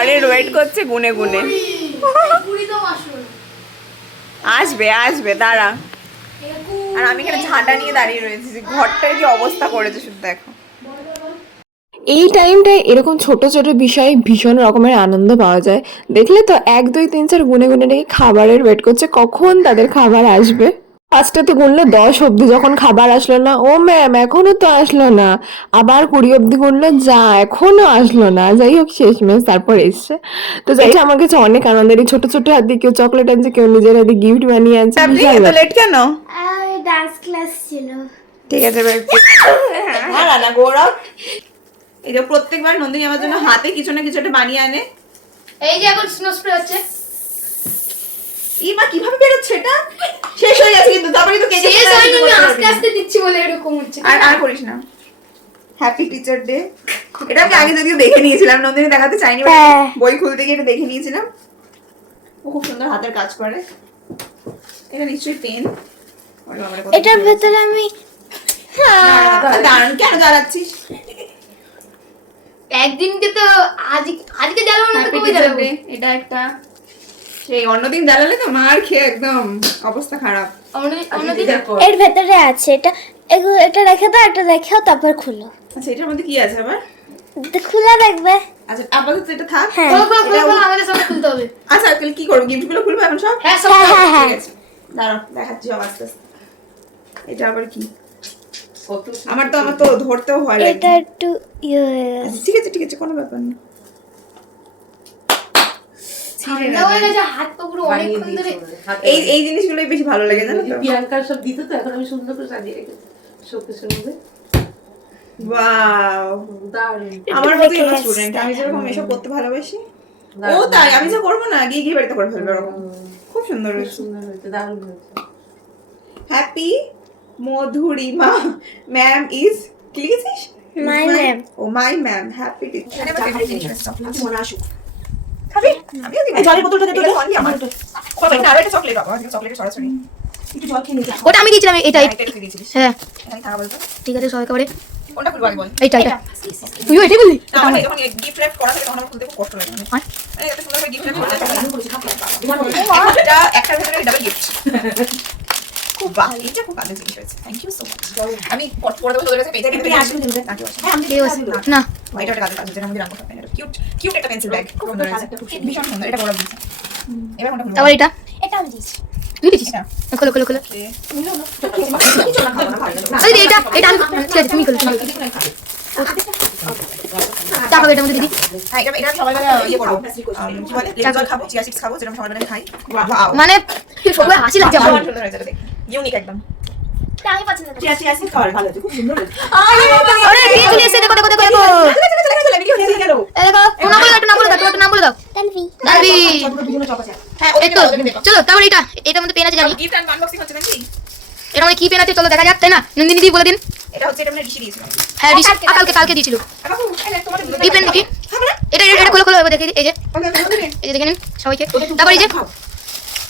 খাবারের ওয়েট করছে গুনে গুনে। আসবে আসবে, দাঁড়া। আর আমি এখানে ঝাঁটা নিয়ে দাঁড়িয়ে রয়েছি ঘরটার কি অবস্থা করেছে, শুধু দেখো। এই টাইমটায় এরকম ছোট ছোট বিষয়ে ভীষণ রকমের আনন্দ পাওয়া যায়। দেখলে তো এক, দুই, তিন, চার গুনে গুনে রেখে খাবারের ওয়েট করছে, কখন তাদের খাবার আসবে? ফার্স্টে তো গুনলো দশ অবধি যখন খাবার আসলো না ও ম্যাম এখনও তো আসলো না। আবার কুড়ি অবধি গুনলো যা এখনও আসলো না। যাই হোক শেষমেশ তারপর এসছে। তো যাই আমার কাছে অনেক আনন্দের এই ছোট ছোট হাত দিয়ে কেউ চকলেট আনছে কেউ নিজের হাতে গিফট বানিয়ে আনছে আপনি এত লেট কেন? ডান্স ক্লাস ছিল। ঠিক আছে দাঁড়া না গৌরব এই যে প্রত্যেকবার নন্দিনী আমার জন্য হাতে কিছু না কিছু একটা বানিয়ে আনে। এই যে এখন স্নো স্প্রে হচ্ছে। ই মা কীভাবে বেরোচ্ছে এটা? শেষ হয়ে গেছে কিন্তু তারপরে তো কেজে শেষ হয়নি আমি আস্তে আস্তে দিচ্ছি বলে এরকম হচ্ছে। আর আর করিস না। হ্যাপি টিচার ডে এটা আমি আগে যদিও দেখে নিয়েছিলাম নন্দিনী দেখাতে চাইনি হ্যাঁ। বই খুলতে গিয়ে এটা দেখে নিয়েছিলাম। ও খুব সুন্দর হাতের কাজ করে। এটা নিশ্চয়ই পেন এটার ভেতরে আমি দাঁড়ান কেন দাঁড়াচ্ছিস? একদিনকে তো আজ আজকে জ্বালাবো না তো কবে জ্বালাবো? এটা একটা সেই অন্যদিন জ্বালালে তো মার খেয়ে একদম অবস্থা খারাপ। অন্যদিন এর ভেতরে আছে এটা এটা রেখে দাও এটা রেখেও তারপর খুলো। আচ্ছা এটার মধ্যে কি আছে আবার? এটা খোলা রাখবে আচ্ছা আপাতত এটা থাক। হ্যাঁ। আমাদের খুলতে হবে। আচ্ছা তাহলে কি করব? খুলবো এখন সব? হ্যাঁ সব হ্যাঁ হ্যাঁ ঠিক আছে। দাঁড়াও দেখাচ্ছি সব আস্তে আস্তে। এটা আবার কি? আমার তো আমার তো ধরতেও হয় এটা একটু ইয়ে। গেছে ঠিক আছে ঠিক আছে কোনো ব্যাপার না হয়ে গেছে হাত পা পুরো অনেকক্ষণ ধরে এই এই জিনিসগুলোই বেশি ভালো লাগে জানো তো? প্রিয়াঙ্কার সব দিত তো এখন আমি সুন্দর করে সাজিয়ে রেখেছি শোকেসের মধ্যে। ওয়াও। দারুণ। আমার আমার গেছে। স্টুডেন্ট আমি যেরকম এসব করতে ভালোবাসি ও তাই আমি যা করব না গিয়ে গিয়ে বাড়িতে করে ফেলবে ওরকম খুব সুন্দর হয়েছে। সুন্দর হয়েছে দারুণ হয়েছে। হ্যাপি মধুরিমা ম্যাম ইজ কি লিখেছিস? My ma'am. ও মাই ম্যাম হ্যাপি টিচার ওটা আমি দিয়েছিলাম এটা হ্যাঁ, এটা হ্যাঁ এটাই ঠিক আছে সবাই খাবারে। কোনটা খুলবো আগে বল? এইটা। এটা তুইও এটাই বললি না আমার যখন গিফট র্যাপ করা থাকে তখন আমার খুলতে খুব কষ্ট লাগে। মানে এত সুন্দর করে গিফট র্যাপ করা এটা একটার ভেতরে ডাবল গিফট খুব বাহ এটা খুব ভালো জিনিস হয়েছে। থ্যাংক ইউ সো মাচ আমি কট করে দেবো তোদের কাছে পেজে দিতে কেউ আছে না। এটা একটা কাজের কাজ যেটা আমাদের রাখব এটা কিউট কিউট একটা পেন্সিল ব্যাগ খুব সুন্দর হয়েছে। ভীষণ সুন্দর এটা বড় দিয়েছে। এবার কোনটা খুলবো এটা? এটা আমি দিয়েছি। তুই দিচ্ছিস এটা। খোলো খোলো খোলো। আরে এটা এটা আমি ঠিক আছে তুমি খোলো চা খাবে মধ্যে দিদি? হ্যাঁ এটা এটা সকালবেলা ইয়ে করব। কি বলে? খাব চিয়া চিপস খাব যেরকম সকালবেলা খাই। মানে সবাই হাসি লাগছে আমার। এটা ইউনিক একদম। এটা আমি পছন্দ করি। চিয়া চিয়া সিড খাওয়ার ভালো হয়েছে খুব সুন্দর আরে কে চলে দেখো দেখো দেখো দেখো। দেখো হ্যাঁ তারপর এটা এটার মধ্যে পেন আছে জানি। গিফট অ্যান্ড আনবক্সিং হচ্ছে নাকি? এটার মধ্যে কি পেন আছে? চলো দেখা যাক তাই না? নন্দিনী দি বলে দিন। এটা হচ্ছে এটা মানে ঋষি দিয়েছিল। হ্যাঁ রিস- কালকে কালকে। দিয়েছিল। দেখ, তোমাদের কি? পেন দেখি এটা এটা এটা খোলো খোলো দেখি এই যে। এই যে দেখে নিন সবাইকে। তারপর এই যে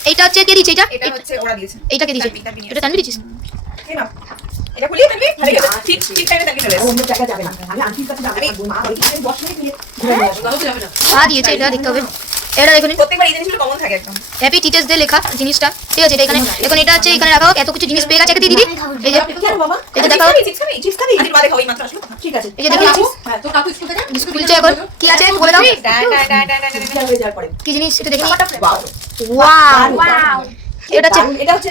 এইটা হচ্ছে কে দিয়েছে এটা এটা হচ্ছে ওরা দিয়েছে এইটা কে দিয়েছে এটা তানভি দিয়েছিস নাও। এটা খুলি তানভি ঠিক আছে ঠিক ঠিক টাইমে তানভি চলে। অন্য জায়গায় যাবে না আমি আন্টির কাছে যাবে না মা বাড়ি থেকে বসে নিয়ে যাবে না হ্যাঁ দিয়েছে এটা দেখতে হবে এটা দেখুন প্রত্যেকবার এই জিনিসগুলো কমন থাকে একদম হ্যাপি টিচার্স ডে লেখা জিনিসটা ঠিক আছে এটা এখানে দেখুন এটা হচ্ছে এখানে রাখা হোক এত কিছু জিনিস পেয়ে গেছে একটা দিদি এই যে কেন বাবা চিপস দেখাও খাবি, চিপস খাবি? চিপস খাবি? আরে এই মাত্র আসলো ঠিক আছে এই যে দেখুন হ্যাঁ তো কাকু স্কুল থেকে বিস্কুট খুলছে এখন কি আছে বলে দাও ডা, ডা, ডা, ডা, ডা, ডা, ডা। বিকেল হয়ে যাওয়ার পরে কি জিনিস এটা দেখে Wow. ওয়াও ওয়াও এটা হচ্ছে এটা হচ্ছে।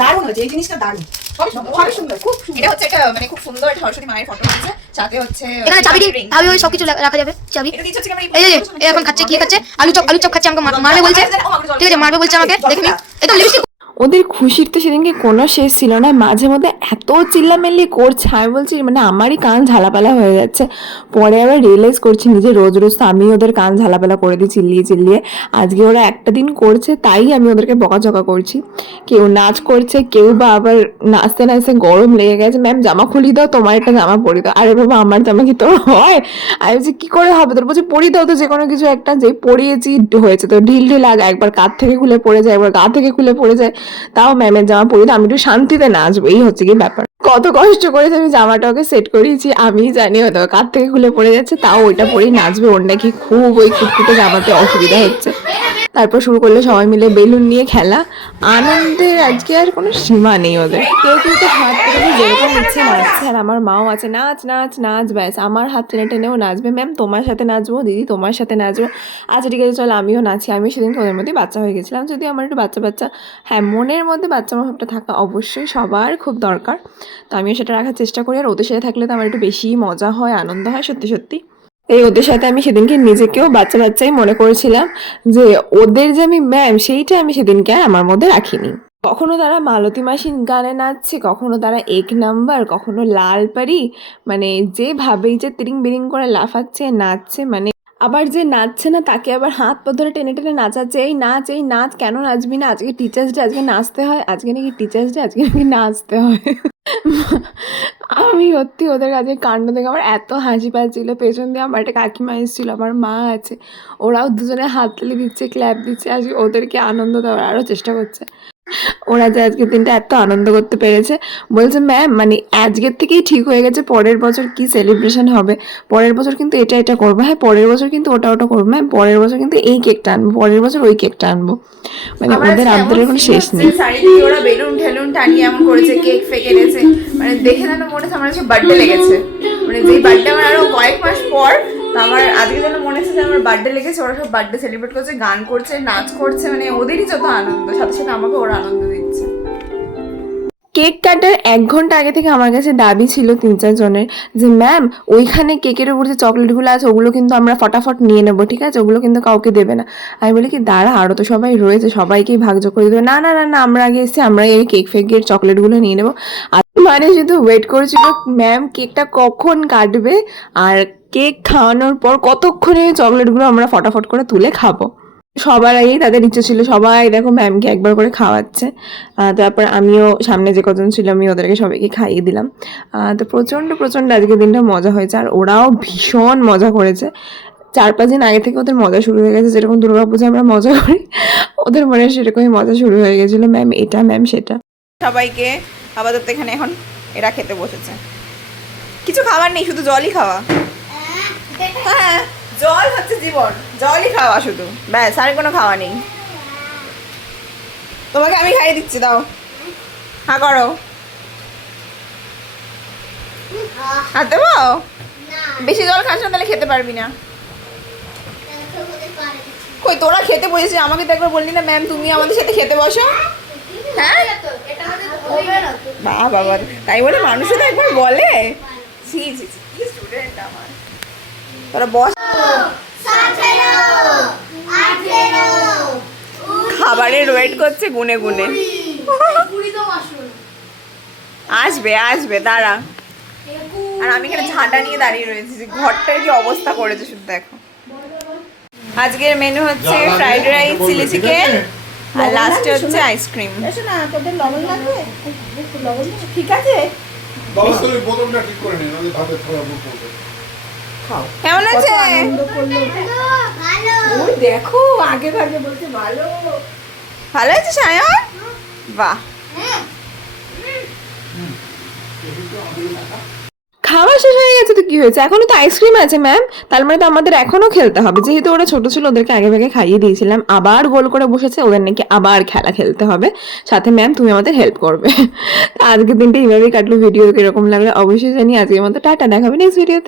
দারুণ হয়েছে এই জিনিসটা দারুণ। সবই সুন্দর, সবই সুন্দর। খুব সুন্দর। এটা হচ্ছে একটা মানে খুব সুন্দর সরস্বতী মায়ের ফটো আছে সাথে হচ্ছে এখানে চাবি দিন ওই সবকিছু রাখা যাবে। চাবি। এটা দিচ্ছে হচ্ছে কি আমরা এই যে এখন খাচ্ছে কি খাচ্ছে? আলু চপ আলু চপ খাচ্ছে আমাকে মারবে বলছে। ঠিক আছে মারবে বলছে আমাকে। দেখে নি। লিপস্টিক ওদের খুশির তো সেদিনকে কোনো শেষ ছিল না। মাঝে মধ্যে এত চিল্লামিল্লি করছে। আমি বলছি মানে আমারই কান ঝালাপালা হয়ে যাচ্ছে। পরে আবার রিয়েলাইজ করছি, নিজে রোজ রোজ তো আমি ওদের কান ঝালাপালা করে দিই চিল্লিয়ে চিল্লিয়ে। আজকে ওরা একটা দিন করছে, তাই আমি ওদেরকে বকাঝকা করছি। কেউ নাচ করছে, কেউ বা আবার নাচতে নাচতে গরম লেগে গেছে। ম্যাম জামা খুলি দাও, তোমার একটা জামা পরি দাও। আরে বাবা, আমার জামা কি তোর হয়? আমি বলছি, কী করে হবে? তোর বলছি পরি দাও তো যে কোনো কিছু একটা, যে পরিয়েছি, হয়েছে তো, ঢিল ঢিল আগে একবার কাত থেকে খুলে পড়ে যায়, একবার গা থেকে খুলে পড়ে যায়। তাও ম্যামের জামা পরি আমি একটু শান্তিতে নাচবো, এই হচ্ছে কি ব্যাপার। কত কষ্ট করেছে আমি জামাটা ওকে সেট করিয়েছি, আমি জানি হয়তো কার থেকে খুলে পড়ে যাচ্ছে, তাও ওইটা পরেই নাচবে, ওর নাকি খুব ওই কুটকুটে জামাতে অসুবিধা হচ্ছে। তারপর শুরু করল সবাই মিলে বেলুন নিয়ে খেলা। আনন্দের আজকে আর কোনো সীমা নেই ওদের। কেউ কেউ তো হাত ধরে যেরকম ইচ্ছে নাচছে। আর আমার মাও আছে, নাচ নাচ নাচ, ব্যাস। আমার হাত টেনে টেনেও নাচবে। ম্যাম, তোমার সাথে নাচবো, দিদি তোমার সাথে নাচবো। আচ্ছা ঠিক আছে, চল আমিও নাচি। আমি সেদিন ওদের মধ্যে বাচ্চা হয়ে গেছিলাম। যদি আমার একটু বাচ্চা বাচ্চা। হ্যাঁ মনের মধ্যে বাচ্চা ভাবটা থাকা অবশ্যই সবার খুব দরকার। তো আমিও সেটা রাখার চেষ্টা করি। আর ওদের সাথে থাকলে তো আমার একটু বেশি মজা হয়, আনন্দ হয়, সত্যি সত্যি। এই ওদের সাথে আমি সেদিনকে নিজেকেও বাচ্চা বাচ্চাই মনে করেছিলাম যে ওদের যে আমি ম্যাম সেইটা আমি সেদিনকে আর আমার মধ্যে রাখিনি। কখনো তারা মালতী মাসিন গানে নাচছে, কখনো তারা এক নাম্বার, কখনো লাল পারি মানে যেভাবেই যে তিরিং বিরিং করে লাফাচ্ছে, নাচছে মানে আবার যে নাচছে না, তাকে আবার হাত পা ধরে টেনে টেনে নাচাচ্ছে, এই নাচ এই নাচ, কেন নাচবি না? আজকে টিচার্স ডে আজকে নাচতে হয়, আজকে নাকি টিচার্স ডে আজকে নাকি নাচতে হয়? আমি সত্যি ওদের কাছে কাণ্ড দেখে আমার এত হাসি পাচ্ছিলো। পেছন দিয়ে আমার একটা কাকিমা এসেছিল, আমার মা আছে। ওরাও দুজনে হাত তুলে দিচ্ছে ক্ল্যাপ দিচ্ছে, আজকে ওদেরকে আনন্দ দেওয়ার আরও চেষ্টা করছে। ওরা যে আজকের দিনটা এত আনন্দ করতে পেরেছে। বলছে ম্যাম মানে আজকের থেকেই ঠিক হয়ে গেছে পরের বছর কি সেলিব্রেশন হবে? পরের বছর কিন্তু এটা এটা করব। হ্যাঁ পরের বছর কিন্তু ওটা ওটা করব ম্যাম পরের বছর কিন্তু এই কেকটা আনব পরের বছর ওই কেকটা আনব। মানে ওদের আবদারের কোনো শেষ নেই। ওরা বেলুন ঠেলুন টানিয়ে এমন করেছে কেক ফেকে দিয়েছে মানে দেখে যেন মনে হচ্ছে আমার আজকে বার্থডে লেগেছে। মানে যেই বার্থডে আমার আরও কয়েক মাস পর আমার আজকে যেন মনে হচ্ছে যে আমার বার্থডে লেগেছে, ওরা সব বার্থডে সেলিব্রেট করছে, গান করছে, নাচ করছে মানে ওদেরই যত আনন্দ, সাথে সাথে আমাকে ওরা আনন্দ দিচ্ছে। কেক কাটার এক ঘণ্টা আগে থেকে আমার কাছে দাবি ছিল তিন চারজনের যে, ম্যাম, ওইখানে কেকের উপর যে চকলেটগুলো আছে, ওগুলো কিন্তু আমরা ফটাফট নিয়ে নেব, ঠিক আছে? ওগুলো কিন্তু কাউকে দেবে না। আমি বলি, কি, দাঁড়া আরও তো সবাই রয়েছে, সবাইকেই ভাগযোগ করে দেবে না না না না, আমরা আগে এসেছি, আমরা এই কেক ফেকের চকলেটগুলো নিয়ে নেব। আর মানে শুধু ওয়েট করেছিল, ম্যাম, কেকটা কখন কাটবে? আর কেক খাওয়ানোর পর কতক্ষণে চকলেটগুলো আমরা ফটাফট করে তুলে খাব? সবার আগেই তাদের ইচ্ছে ছিল, সবাই দেখো ম্যামকে একবার করে খাওয়াচ্ছে। তারপর আমিও সামনে যে কজন ছিল, আমি ওদেরকে সবাইকে খাইয়ে দিলাম। তো প্রচণ্ড প্রচণ্ড আজকের দিনটা মজা হয়েছে। আর ওরাও ভীষণ মজা করেছে। চার, পাঁচ দিন আগে থেকে ওদের মজা শুরু হয়ে গেছে। যেরকম দুর্গাপূজায় আমরা মজা করি, ওদের মনে সেরকমই মজা শুরু হয়ে গেছিল। ম্যাম, এটা, ম্যাম, সেটা। সবাইকে আপাতত এখানে এখন এরা খেতে বসেছে। কিছু খাবার নেই, শুধু জলই খাওয়া। হ্যাঁ জল হচ্ছে জীবন, জলই খাওয়া শুধু। ব্যাস, আর কোনো খাওয়া নেই। তোমাকে আমি খাইয়ে দিচ্ছি, দাও। হ্যাঁ করো। হাত দেবো? বেশি জল খাস না, তাহলে খেতে পারবি না। কই, তোরা খেতে বসেছিস আমাকে তো একবার বললি না ম্যাম তুমি আমাদের সাথে খেতে বসো। হ্যাঁ? বা বাবা তাই বলে মানুষও তো একবার বলে। ছি ছি ছি স্টুডেন্ট আমার। তোরা বস খাবারের ওয়েট করছে গুনে গুনে। আসবে আসবে দাঁড়া। আর আমি এখানে ঝাঁটা নিয়ে দাঁড়িয়ে রয়েছি যে ঘরটার কি অবস্থা করেছে শুধু দেখো। আজকের মেনু হচ্ছে ফ্রাইড রাইস চিলি চিকেন আর লাস্টে হচ্ছে আইসক্রিম ঠিক আছে বাবা তুমি বোতলটা ঠিক করে নিন ভাতের করবে। কেমন আছে? দেখো আগে ভাগে বলতে ভালো। ভালো আছে সায়ন? বাহ। খাওয়া শেষ হয়ে গেছে তো কি হয়েছে? এখনও তো আইসক্রিম আছে ম্যাম তার মানে তো আমাদের এখনও খেলতে হবে। যেহেতু ওরা ছোট ছিল ওদেরকে আগে ভাগে খাইয়ে দিয়েছিলাম। আবার গোল করে বসেছে ওদের নাকি আবার খেলা খেলতে হবে। সাথে ম্যাম তুমি আমাদের হেল্প করবে। আজকের দিনটা এইভাবেই কাটলো। ভিডিও কীরকম লাগল অবশ্যই জানি আজকের মতো টাটা দেখাবে নেক্সট ভিডিওতে